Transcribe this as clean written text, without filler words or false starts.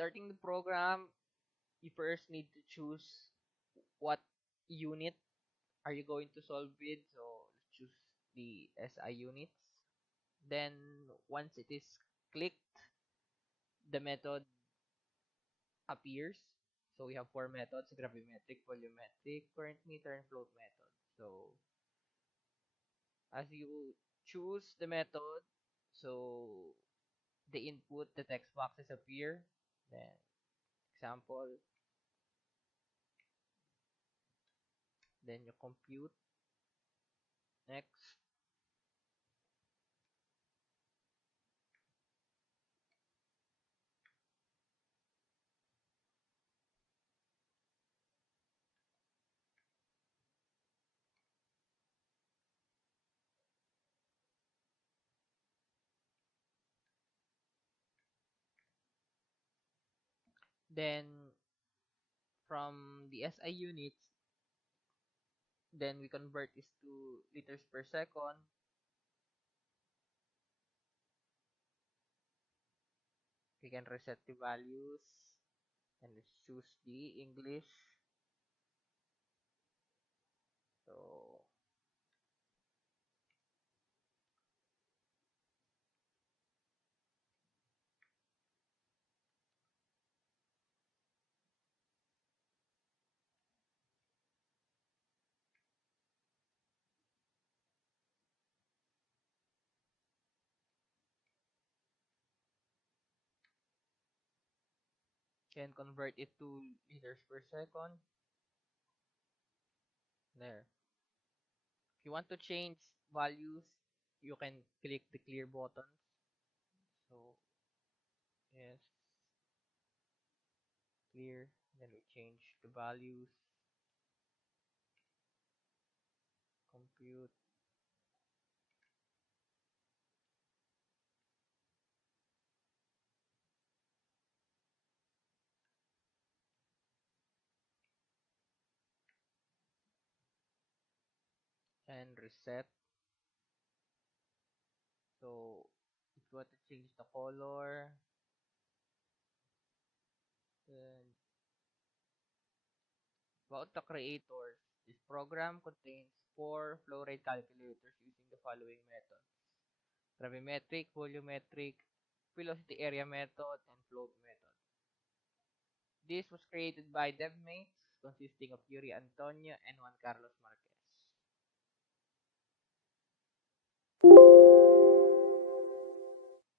starting the program, you first need to choose what unit are you going to solve with. So let's choose the SI units. Then once it is clicked, the method appears. So we have four methods: gravimetric, volumetric, current meter, and float method. So as you choose the method, so the input, the text boxes appear. Then example, then you compute. Next, then from the SI units, then we convert this to liters per second. We can reset the values and let's choose the English. So can convert it to liters per second. There. If you want to change values, you can click the clear buttons. So yes, clear. Then we change the values, compute, and reset. So if you want to change the color, then about the creators, this program contains four flow rate calculators using the following methods: gravimetric, volumetric, velocity area method, and float method. This was created by DevMates consisting of Yuri Antonio and Juan Carlos Marquez.